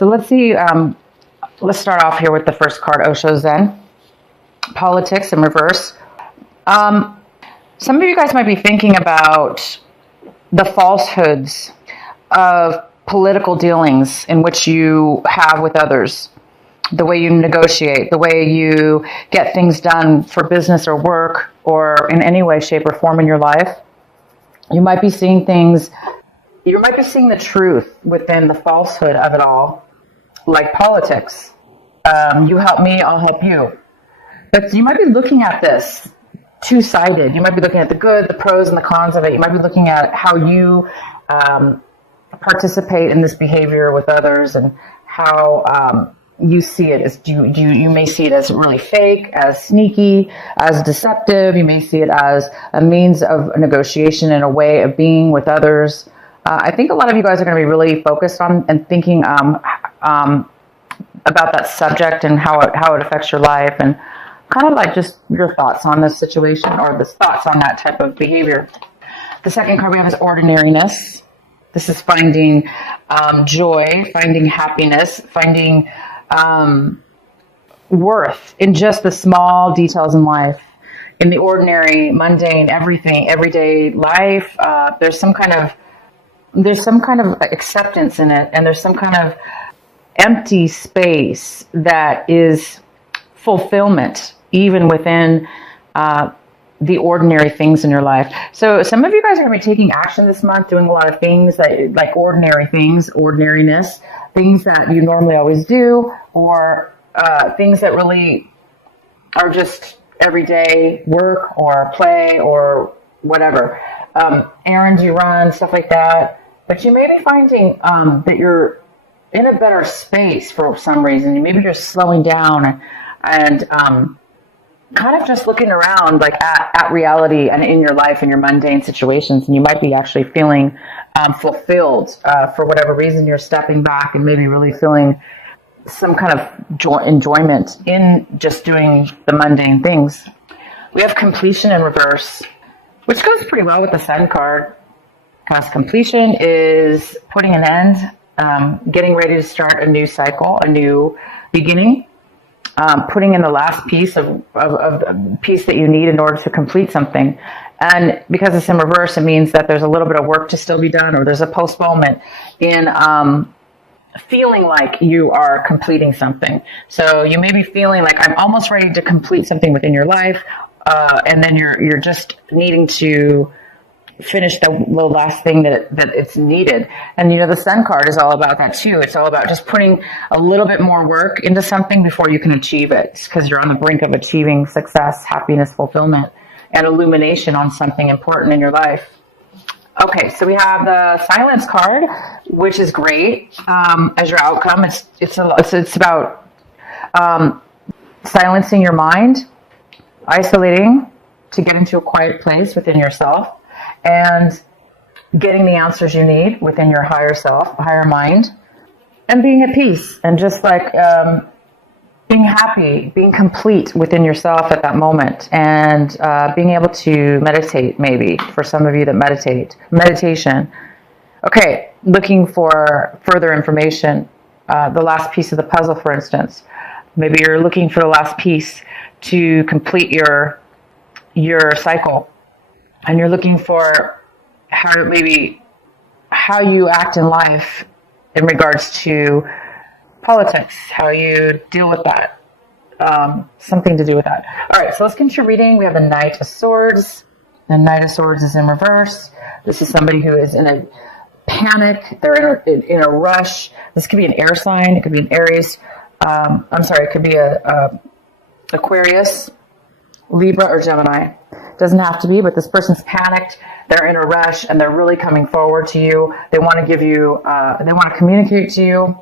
So let's see. Let's start off here with the first card, Osho Zen. Politics in reverse. Some of you guys might be thinking about the falsehoods of political dealings in which you have with others, the way you negotiate, the way you get things done for business or work or in any way, shape, or form in your life. You might be seeing things, you might be seeing the truth within the falsehood of it all, like politics. You help me, I'll help you. But you might be looking at this two-sided. You might be looking at the good, the pros, and the cons of it. You might be looking at how you participate in this behavior with others and how you see it as you may see it as really fake, as sneaky, as deceptive. You may see it as a means of negotiation and a way of being with others. I think a lot of you guys are going to be really focused on and thinking about that subject and how it affects your life, and kind of like just your thoughts on this situation or the thoughts on that type of behavior. The second card we have is ordinariness. This is finding joy, finding happiness, finding worth in just the small details in life, in the ordinary, mundane, everything, everyday life. There's some kind of acceptance in it, and there's some kind of empty space that is fulfillment, even within the ordinary things in your life. So some of you guys are going to be taking action this month, doing a lot of things that like ordinary things, ordinariness, things that you normally always do, or things that really are just everyday work or play or whatever. Errands you run, stuff like that. But you may be finding that you're in a better space for some reason. Maybe you're slowing down and kind of just looking around like at reality and in your life and your mundane situations, and you might be actually feeling fulfilled for whatever reason. You're stepping back and maybe really feeling some kind of enjoyment in just doing the mundane things. We have completion in reverse, which goes pretty well with the Sun card, because completion is putting an end, getting ready to start a new cycle, a new beginning. Putting in the last piece of the piece that you need in order to complete something. And because it's in reverse, it means that there's a little bit of work to still be done, or there's a postponement in feeling like you are completing something. So you may be feeling like I'm almost ready to complete something within your life, and then you're just needing to finish the last thing that it's needed. And the Sun card is all about that too. It's all about just putting a little bit more work into something before you can achieve it, because you're on the brink of achieving success, happiness, fulfillment, and illumination on something important in your life. Okay, so we have the Silence card, which is great as your outcome. It's about silencing your mind, isolating to get into a quiet place within yourself, and getting the answers you need within your higher self, higher mind, and being at peace, and just like being happy, being complete within yourself at that moment, and being able to meditate, maybe for some of you that meditation. Okay, looking for further information, the last piece of the puzzle, for instance. Maybe you're looking for the last piece to complete your cycle. And you're looking for how you act in life in regards to politics, how you deal with that, something to do with that. All right, so let's get into your reading. We have the Knight of Swords. The Knight of Swords is in reverse. This is somebody who is in a panic. They're in a rush. This could be an air sign. It could be an Aries. It could be a Aquarius, Libra, or Gemini. Doesn't have to be, but this person's panicked. They're in a rush, and they're really coming forward to you. They want to give you, they want to communicate to you,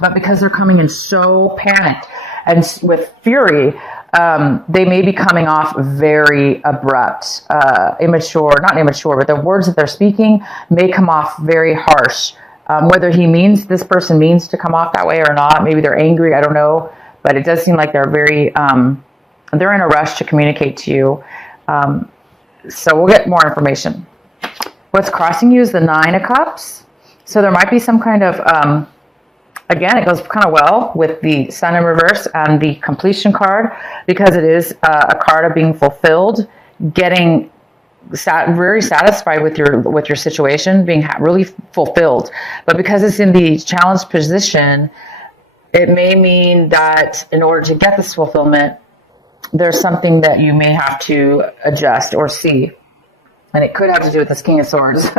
but because they're coming in so panicked and with fury, they may be coming off very abrupt, not immature, but the words that they're speaking may come off very harsh. Whether this person means to come off that way or not, maybe they're angry, I don't know, but it does seem like they're very, they're in a rush to communicate to you. So we'll get more information. What's crossing you is the Nine of Cups. So there might be some kind of Again, it goes kind of well with the Sun in reverse and the completion card, because it is a card of being fulfilled, getting very satisfied with your situation, being really fulfilled. But because it's in the challenged position, it may mean that in order to get this fulfillment, there's something that you may have to adjust or see. And it could have to do with this King of Swords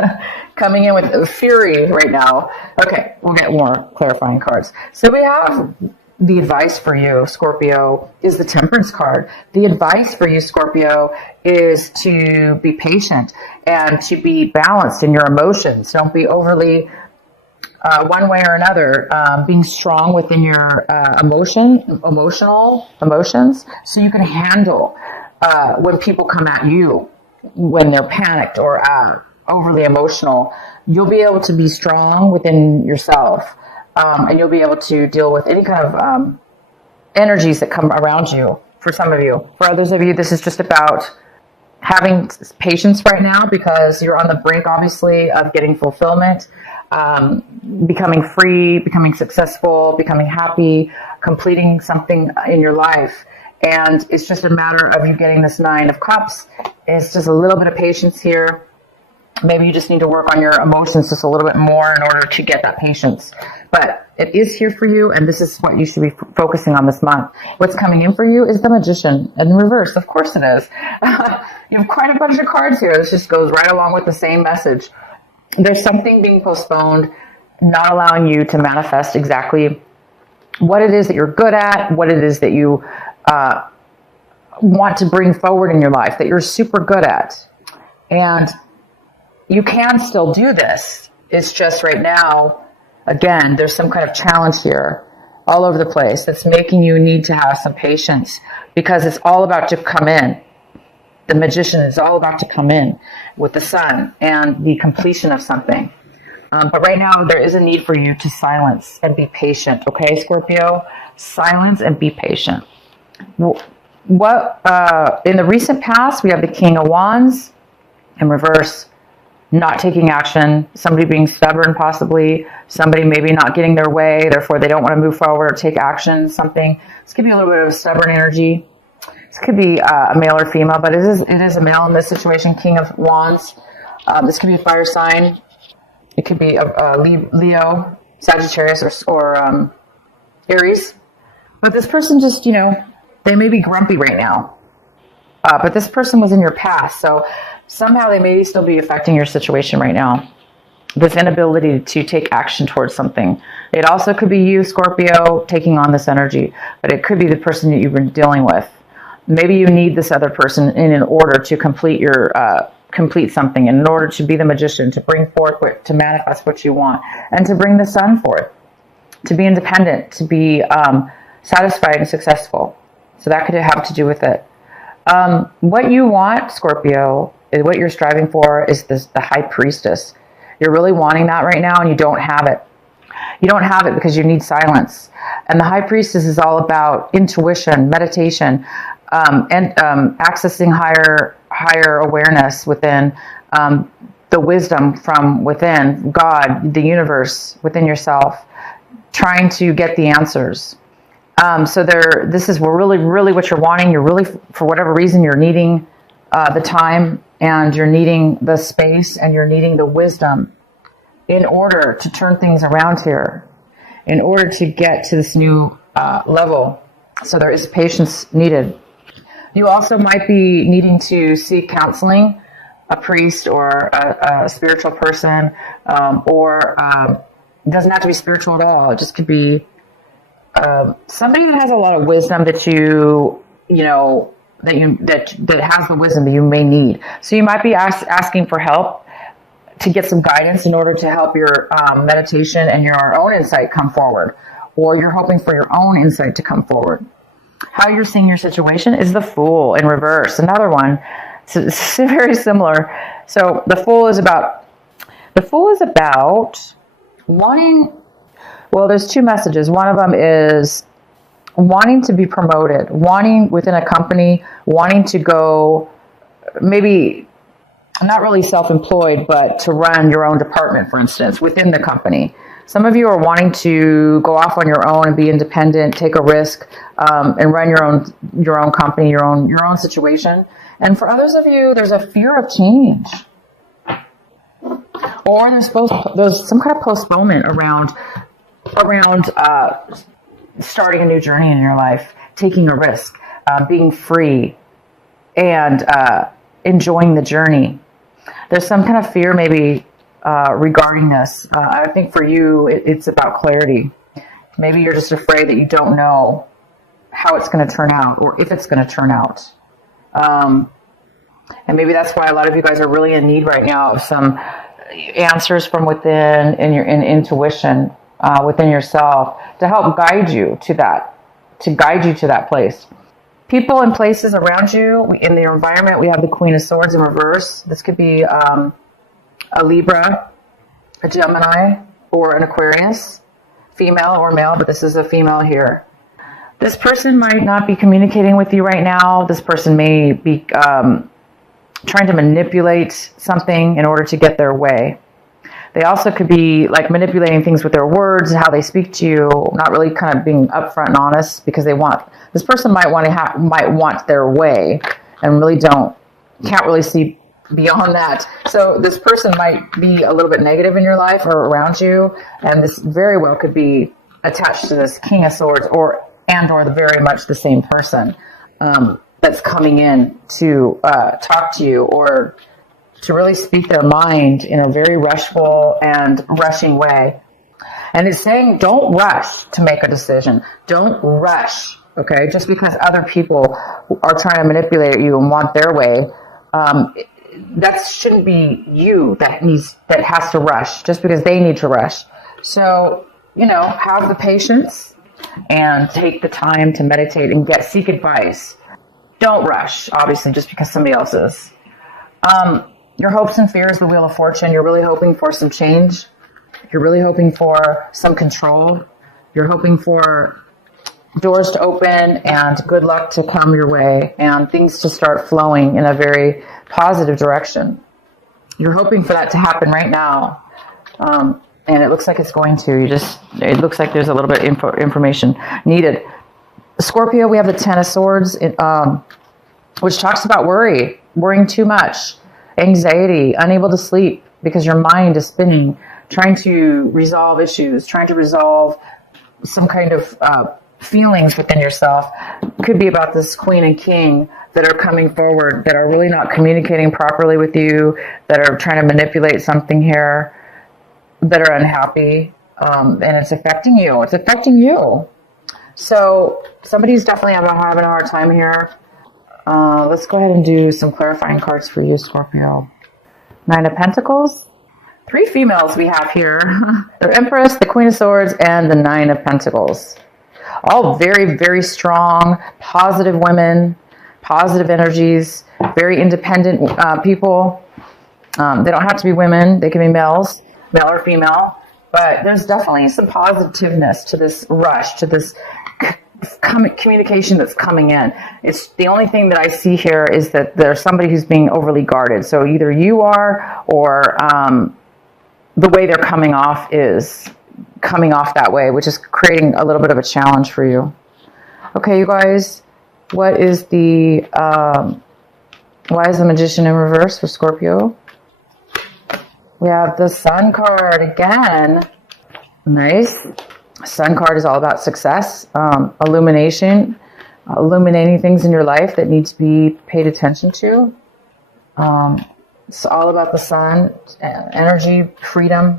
coming in with fury right now. Okay, we'll get more clarifying cards. So we have the advice for you, Scorpio, is the Temperance card. The advice for you, Scorpio, is to be patient and to be balanced in your emotions. Don't be overly one way or another, being strong within your emotional emotions, so you can handle when people come at you when they're panicked or overly emotional. You'll be able to be strong within yourself, and you'll be able to deal with any kind of energies that come around you. For some of you, for others of you, this is just about having patience right now, because you're on the brink, obviously, of getting fulfillment, becoming free, becoming successful, becoming happy, completing something in your life. And it's just a matter of you getting this 9 of Cups. It's just a little bit of patience here. Maybe you just need to work on your emotions just a little bit more in order to get that patience. But it is here for you, and this is what you should be focusing on this month. What's coming in for you is the Magician in reverse. Of course it is. You have quite a bunch of cards here. This just goes right along with the same message. There's something being postponed, not allowing you to manifest exactly what it is that you're good at, what it is that you want to bring forward in your life, that you're super good at. And you can still do this. It's just right now, again, there's some kind of challenge here all over the place that's making you need to have some patience, because it's all about to come in. The Magician is all about to come in with the Sun and the completion of something. But right now, there is a need for you to silence and be patient. Okay, Scorpio? Silence and be patient. What in the recent past, we have the King of Wands in reverse, not taking action, somebody being stubborn, possibly somebody maybe not getting their way, therefore they don't want to move forward or take action, something. This could be a little bit of a stubborn energy. This could be a male or female, but it is a male in this situation, King of Wands. This could be a fire sign. It could be a Leo, Sagittarius, or Aries. But this person just, they may be grumpy right now. But this person was in your past, so somehow they may still be affecting your situation right now. This inability to take action towards something. It also could be you, Scorpio, taking on this energy, but it could be the person that you've been dealing with. Maybe you need this other person in order to complete something, in order to be the Magician, to bring forth, to manifest what you want, and to bring the Sun forth, to be independent, to be satisfied and successful. So that could have to do with it. What you want, Scorpio, is what you're striving for is the High Priestess. You're really wanting that right now, and you don't have it. You don't have it because you need silence. And the High Priestess is all about intuition, meditation, and accessing higher awareness within, the wisdom from within, God, the universe, within yourself, trying to get the answers. So this is really what you're wanting. You're really, for whatever reason, you're needing the time, and you're needing the space, and you're needing the wisdom in order to turn things around here, in order to get to this new level. So there is patience needed. You also might be needing to seek counseling, a priest or a spiritual person, or it doesn't have to be spiritual at all. It just could be somebody that has a lot of wisdom that that has the wisdom that you may need. So you might be asking for help to get some guidance in order to help your meditation and your own insight come forward, or you're hoping for your own insight to come forward. How you're seeing your situation is the Fool in reverse. Another one. It's very similar. So the Fool is about wanting. Well, there's two messages. One of them is wanting to be promoted, wanting within a company, wanting to go, maybe not really self-employed, but to run your own department, for instance, within the company. Some of you are wanting to go off on your own and be independent, take a risk, and run your own company, your own situation. And for others of you, there's a fear of change, or there's some kind of postponement around starting a new journey in your life, taking a risk, being free, and enjoying the journey. There's some kind of fear maybe regarding this. I think for you, it's about clarity. Maybe you're just afraid that you don't know how it's going to turn out, or if it's going to turn out. And maybe that's why a lot of you guys are really in need right now of some answers from within, in your intuition, within yourself, to help guide you to that place. People and places around you, in the environment, we have the Queen of Swords in reverse. This could be a Libra, a Gemini, or an Aquarius, female or male, but this is a female here. This person might not be communicating with you right now. This person may be trying to manipulate something in order to get their way. They also could be like manipulating things with their words, how they speak to you, not really kind of being upfront and honest, because this person might want their way and really can't really see beyond that. So this person might be a little bit negative in your life or around you, and this very well could be attached to this King of Swords or very much the same person that's coming in to talk to you or to really speak their mind in a very rushing way. And it's saying, don't rush to make a decision. Don't rush, okay? Just because other people are trying to manipulate you and want their way, that shouldn't be you that has to rush just because they need to rush. So, have the patience and take the time to meditate and seek advice. Don't rush, obviously, just because somebody else is. Your hopes and fears, the Wheel of Fortune, you're really hoping for some change. You're really hoping for some control. You're hoping for doors to open and good luck to come your way and things to start flowing in a very positive direction. You're hoping for that to happen right now. And it looks like it's going to. It looks like there's a little bit of information needed. Scorpio, we have the Ten of Swords, which talks about worrying too much, anxiety, unable to sleep because your mind is spinning, trying to resolve issues, trying to resolve some kind of feelings within yourself. Could be about this Queen and King that are coming forward, that are really not communicating properly with you, that are trying to manipulate something here, that are unhappy, and it's affecting you. It's affecting you. So somebody's definitely having a hard time here. Let's go ahead and do some clarifying cards for you, Scorpio. Nine of Pentacles. 3 females we have here. The Empress, the Queen of Swords, and the Nine of Pentacles. All very, very strong, positive women, positive energies, very independent people. They don't have to be women. They can be males, male or female. But there's definitely some positiveness to this rush, to this communication that's coming in. It's the only thing that I see here is that there's somebody who's being overly guarded. So either you are, or the way they're coming off is coming off that way, which is creating a little bit of a challenge for you. Okay, you guys, what is the why is the Magician in reverse for Scorpio? We have the Sun card again. Nice. Sun card is all about success, illuminating things in your life that need to be paid attention to. It's all about the Sun, energy, freedom.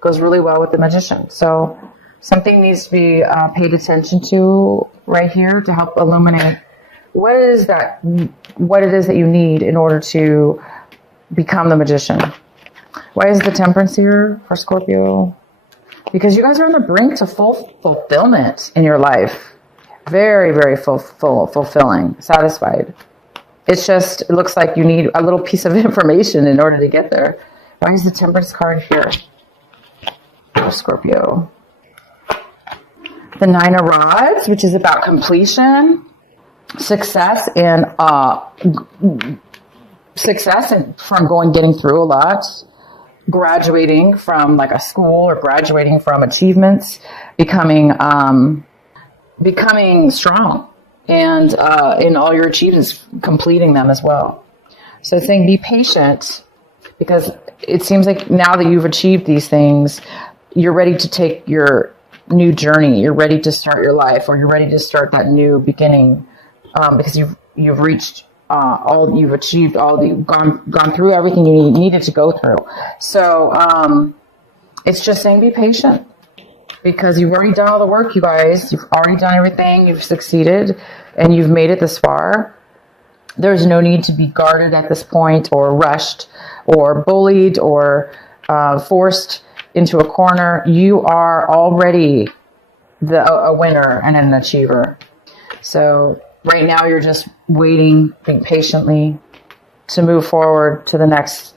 Goes really well with the Magician. So something needs to be paid attention to right here to help illuminate what it is that you need in order to become the Magician. Why is the Temperance here for Scorpio? Because you guys are on the brink to full fulfillment in your life. Very, very fulfilling, satisfied. It looks like you need a little piece of information in order to get there. Why is the Temperance card here for Scorpio? The Nine of Rods, which is about completion, success, and from getting through a lot. graduating from like a school or graduating from achievements, becoming strong, and in all your achievements, completing them as well. So it's saying be patient, because it seems like now that you've achieved these things, you're ready to take your new journey. You're ready to start your life, or you're ready to start that new beginning, because you've reached you've achieved you've gone through everything you needed to go through. So it's just saying be patient, because you've already done all the work, you guys. You've already done everything. You've succeeded, and you've made it this far. There's no need to be guarded at this point, or rushed, or bullied, or forced into a corner. You are already a winner and an achiever. So right now you're just waiting, being patiently, to move forward to the next,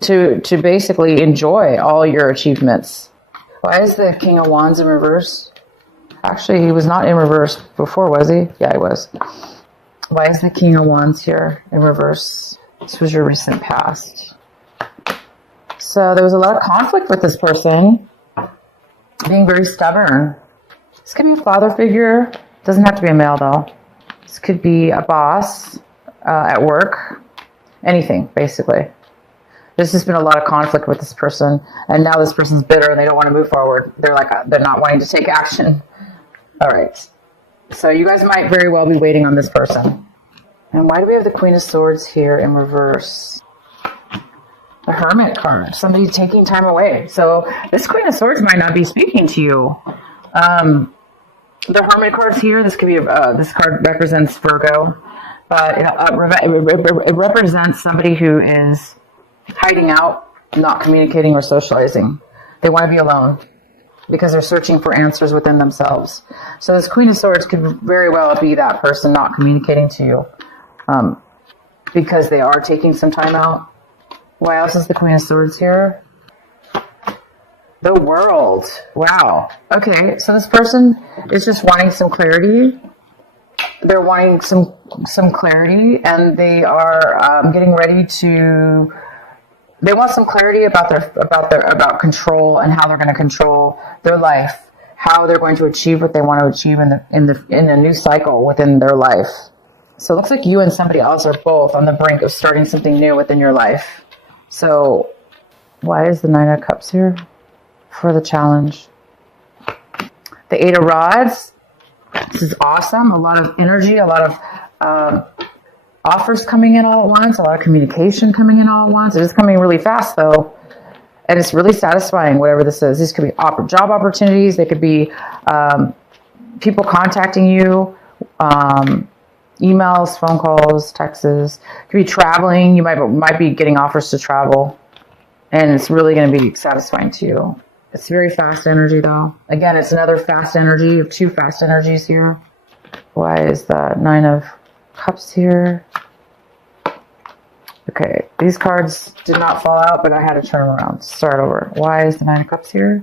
to basically enjoy all your achievements. Why is the King of Wands in reverse? Actually, he was not in reverse before, was he? Yeah, he was. Why is the King of Wands here in reverse? This was your recent past. So there was a lot of conflict with this person, being very stubborn. This could be a father figure. Doesn't have to be a male, though. This could be a boss at work. Anything, basically. There's just been a lot of conflict with this person, and now this person's bitter and they don't want to move forward. They're not wanting to take action. All right. So you guys might very well be waiting on this person. And why do we have the Queen of Swords here in reverse? The Hermit card. Somebody taking time away. So this Queen of Swords might not be speaking to you. The Hermit card's here. This could be this card represents Virgo, but it represents somebody who is hiding out, not communicating or socializing. They want to be alone, because they're searching for answers within themselves. So this Queen of Swords could very well be that person not communicating to you, because they are taking some time out. Why else is the Queen of Swords here? The World. Wow. Okay, so this person is just wanting some clarity. They're wanting some clarity, and they are getting ready to. They want some clarity about control, and how they're going to control their life, how they're going to achieve what they want to achieve in a new cycle within their life. So it looks like you and somebody else are both on the brink of starting something new within your life. So why is the Nine of Cups here for the challenge? The Eight of Rods. This is awesome. A lot of energy, a lot of offers coming in all at once, a lot of communication coming in all at once. It is coming really fast, though, and it's really satisfying, whatever this is. These could be job opportunities. They could be people contacting you, emails, phone calls, texts. It could be traveling. You might be getting offers to travel, and it's really going to be satisfying to you. It's very fast energy, though. Again, it's another fast energy. You have two fast energies here. Why is the Nine of Cups here? Okay, these cards did not fall out, but I had to turn them around. Start over. Why is the Nine of Cups here?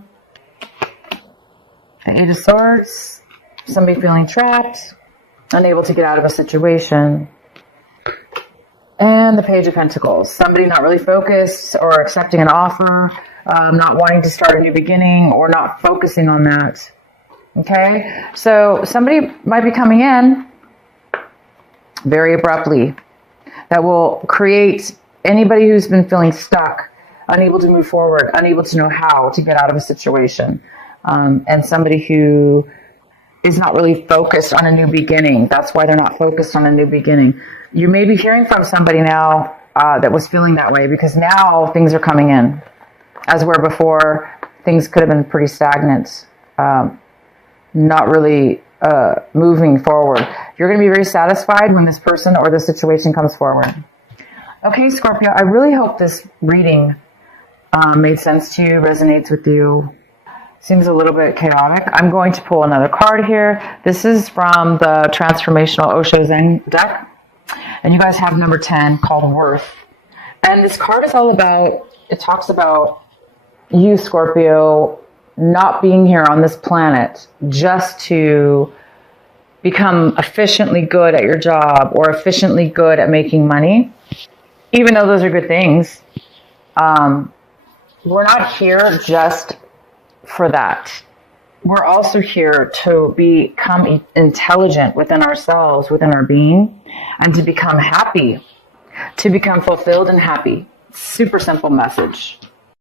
The Eight of Swords. Somebody feeling trapped, unable to get out of a situation. And the Page of Pentacles. Somebody not really focused or accepting an offer, not wanting to start a new beginning, or not focusing on that. Okay, so somebody might be coming in very abruptly. That will create anybody who's been feeling stuck, unable to move forward, unable to know how to get out of a situation. And somebody who is not really focused on a new beginning. That's why they're not focused on a new beginning. You may be hearing from somebody now that was feeling that way, because now things are coming in. As where before, things could have been pretty stagnant, not really moving forward. You're going to be very satisfied when this person or this situation comes forward. Okay, Scorpio, I really hope this reading made sense to you, resonates with you. Seems a little bit chaotic. I'm going to pull another card here. This is from the Transformational Osho Zen deck. And you guys have number 10, called Worth. And this card is all about, it talks about you, Scorpio, not being here on this planet just to become efficiently good at your job or efficiently good at making money, even though those are good things. we're not here just for that. We're also here to become intelligent within ourselves, within our being, and to become happy, to become fulfilled and happy. Super simple message.